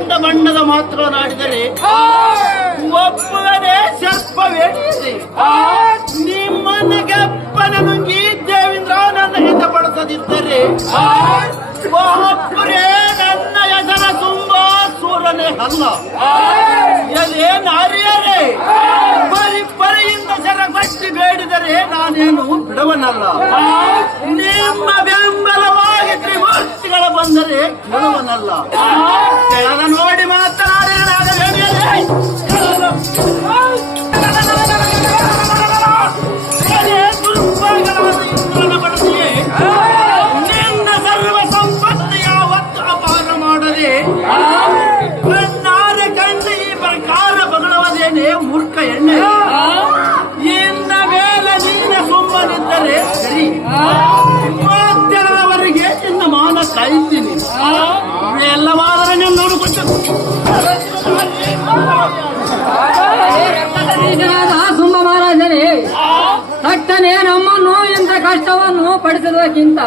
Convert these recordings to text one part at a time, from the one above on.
ಎಂದ ಬಣ್ಣದ ಮಾತನಾಡಿದರೆ ಒಬ್ಬನೇ ಸರ್ಪವೇಣಿಸಿ ನಿಮ್ಮನ್ನ ಗಪ್ಪನ ನುಂಗಿ ದೇವೇಂದ್ರ ನನ್ನ ಹಿತಪಡಿಸದಿದ್ದರೆ ಒಬ್ಬರೇ ನನ್ನ ಹೆಸರ ತುಂಬಾ ಸೂರನೇ ಅಲ್ಲ. ಎಲೆ ನಾರಿಯರೇ, ಪರಿಯಿಂದ ಸರಗಟ್ಟಿ ಬೇಡಿದರೆ ನಾನೇನು ಬಿಡವನಲ್ಲ. ನಿಮ್ಮ ಬೆಂಬಲವಾಗಿ ತ್ರಿಮೂರ್ತಿಗಳ ಬಂದರೆ ಕೇಳುವನಲ್ಲ. ಕೆಳಗ ನೋಡಿ ಮಾತನಾಡಿ ಇಂದ್ರನ ಬಳಸಿಯೇ ನಿನ್ನ ಸರ್ವ ಸಂಪತ್ತು ಯಾವತ್ತು ಅಪಾರ ಮಾಡದೆ ಕಣ್ಣಾರೆ ಕಂಡು ಈ ಪ್ರಕಾರ ಬಗಳವದೇನೆ ಮೂರ್ಖ ಎಣ್ಣೆ. ಇನ್ನ ಮೇಲೆ ನೀನ ಸುಮ್ಮನಿದ್ದರೆ ಸರಿ, ಮಧ್ಯಾಹ್ನವರೆಗೆ ನಿನ್ನ ಮಾನ ಕಾಯ್ತೀನಿ. ಎಲ್ಲವಾದರೆ ನಿನ್ನ ನೋಡಿಕೊಟ್ಟು ಸುಮ್ಮ ಮಹಾರಾಜರೇ, ತಟ್ಟನೆ ನಮ್ಮನ್ನು ಇಂಥ ಕಷ್ಟವನ್ನು ಪಡಿಸುವುದಕ್ಕಿಂತ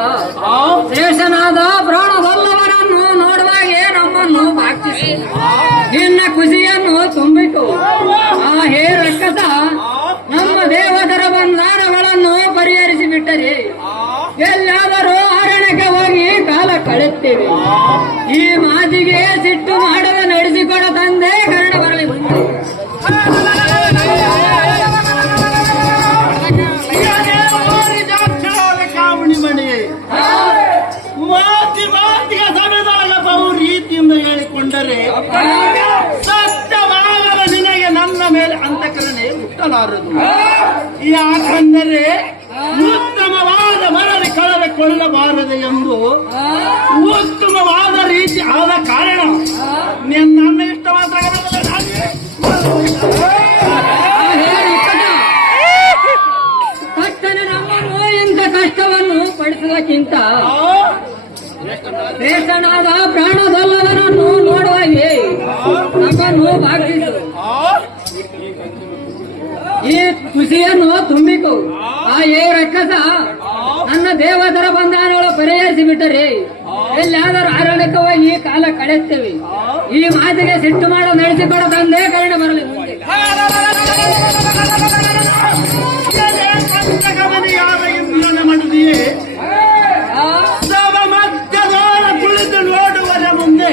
ಶ್ರೇಷ್ಠನಾದ ಪ್ರಾಣವಲ್ಲವರನ್ನು ನೋಡುವಾಗೆ ನಮ್ಮನ್ನು ಬಾಕ್ಷಿಸಿ ನಿನ್ನ ಖುಷಿಯನ್ನು ತುಂಬಿತು. ಆ ಹೇ ರಕ್ಕಸ, ನಮ್ಮ ದೇವದರ ಬಂಧಾನಗಳನ್ನು ಪರಿಹರಿಸಿ ಬಿಟ್ಟರೆ ಎಲ್ಲಾದರೂ ಅರಣ್ಯಕ್ಕೆ ಹೋಗಿ ಕಾಲ ಕಳೆಯುತ್ತೇವೆ. ಈ ಮಾತಿಗೆ ಸಿಟ್ಟು ಮಾಡದ ನಡೆಸಿಕೊಡ ತಂದೆ ಕರ್ಣ ಬರಲಿ ಬಂದೆ. ಕಾಮಣಿ ಮಣಿ ಮಾತಿಗೆ ಸಮಯದಾಗ ಬಹು ರೀತಿಯಿಂದ ಹೇಳಿಕೊಂಡರೆ ಸತ್ಯವಾಗದ ನಿನಗೆ ನನ್ನ ಮೇಲೆ ಅಂತಃಕರಣೆ ಹುಟ್ಟಲಾರದು. ಯಾಕಂದರೆ ಉತ್ತಮವಾದ ಮರಳಿ ಕಳೆದುಕೊಳ್ಳಬಾರದು ಎಂದು ಉತ್ತಮವಾದ ರೀತಿ ಆದ ಕಾರಣ ನನ್ನ ಇಷ್ಟವಾದ ನಮ್ಮನ್ನು ಇಂಥ ಕಷ್ಟವನ್ನು ಪಡಿಸುವುದಕ್ಕಿಂತ ಶ್ರೇಷ್ಠನಾದ ಪ್ರಾಣದಲ್ಲವರನ್ನು ನೋಡುವಾಗೆ ನಮ್ಮನ್ನು ಭಾಗಿಸು. ಈ ಖುಷಿಯನ್ನು ತುಂಬಿತು. ಆ ಏ ರಕ್ಕಸ, ನನ್ನ ದೇವದರ ಬಂಧನಗಳು ಪರಿಹರಿಸಿ ಬಿಟ್ಟರೆ ಎಲ್ಲಾದರೂ ಅರಣ್ಯಕ್ಕೆ ಹೋಗಿ ಕಾಲ ಕಳೆಯುತ್ತೇವೆ. ಈ ಮಾತಿಗೆ ಸಿಟ್ಟು ಮಾಡ ನಡೆಸಿಕೊಡ ತಂದೆ ಕರ್ಣ ಬರಲಿ ಮುಂದೆ. ಇಂದ್ರನ ಮಡದಿಯೇ ಸಭ ಮಧ್ಯದೋರ ಕುಳಿತು ನೋಡುವರ ಮುಂದೆ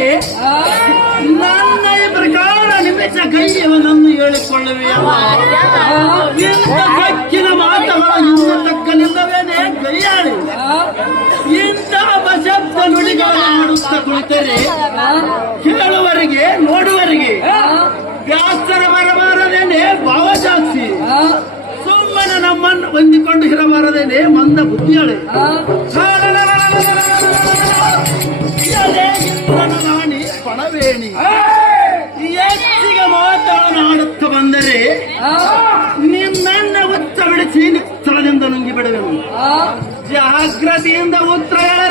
ನನ್ನ ಈ ಪ್ರಕಾರ ನಿಮಿಷ ಕೈಯವನನ್ನು ಹೇಳಿಕೊಳ್ಳುವೆಯಲ್ಲ. ಇಂಥ ಕಕ್ಕಿನ ಮಾತುಗಳ ಹಿಂದೆ ತಕ್ಕಲಿಲ್ಲವೇನೆ ಕೈಯಾಳಿ ಇಂಥ ಅಪಶಬ್ದ ನುಡಿಗಳಾಡುತ್ತ ಕುಳಿತರೆ ಕೇಳುವರಿಗೆ ನೋಡುವರಿಗೆ ವ್ಯಾಸರ ಬರಬಾರದೇನೆ ಭಾವಜಾಸ್ತಿ. ಸುಮ್ಮನೆ ನಮ್ಮನ್ನು ಹೊಂದಿಕೊಂಡು ಇರಬಾರದೇನೆ ಮಂದ ಬುದ್ಧಿಯಳೆ. ರಾಣಿ ಪಣವೇಣಿ ಹೆಚ್ಚಿಗೆ ಮಾತನಾಡುತ್ತ ಬಂದರೆ ನಿನ್ನ ಉತ್ತರ ಬಿಡಿಸಿ ಸ್ಥಳದಿಂದ ನುಂಗಿ ಬಿಡುವೆನು. ಜಾಗ್ರತೆಯಿಂದ ಉತ್ತರ ಹೇಳ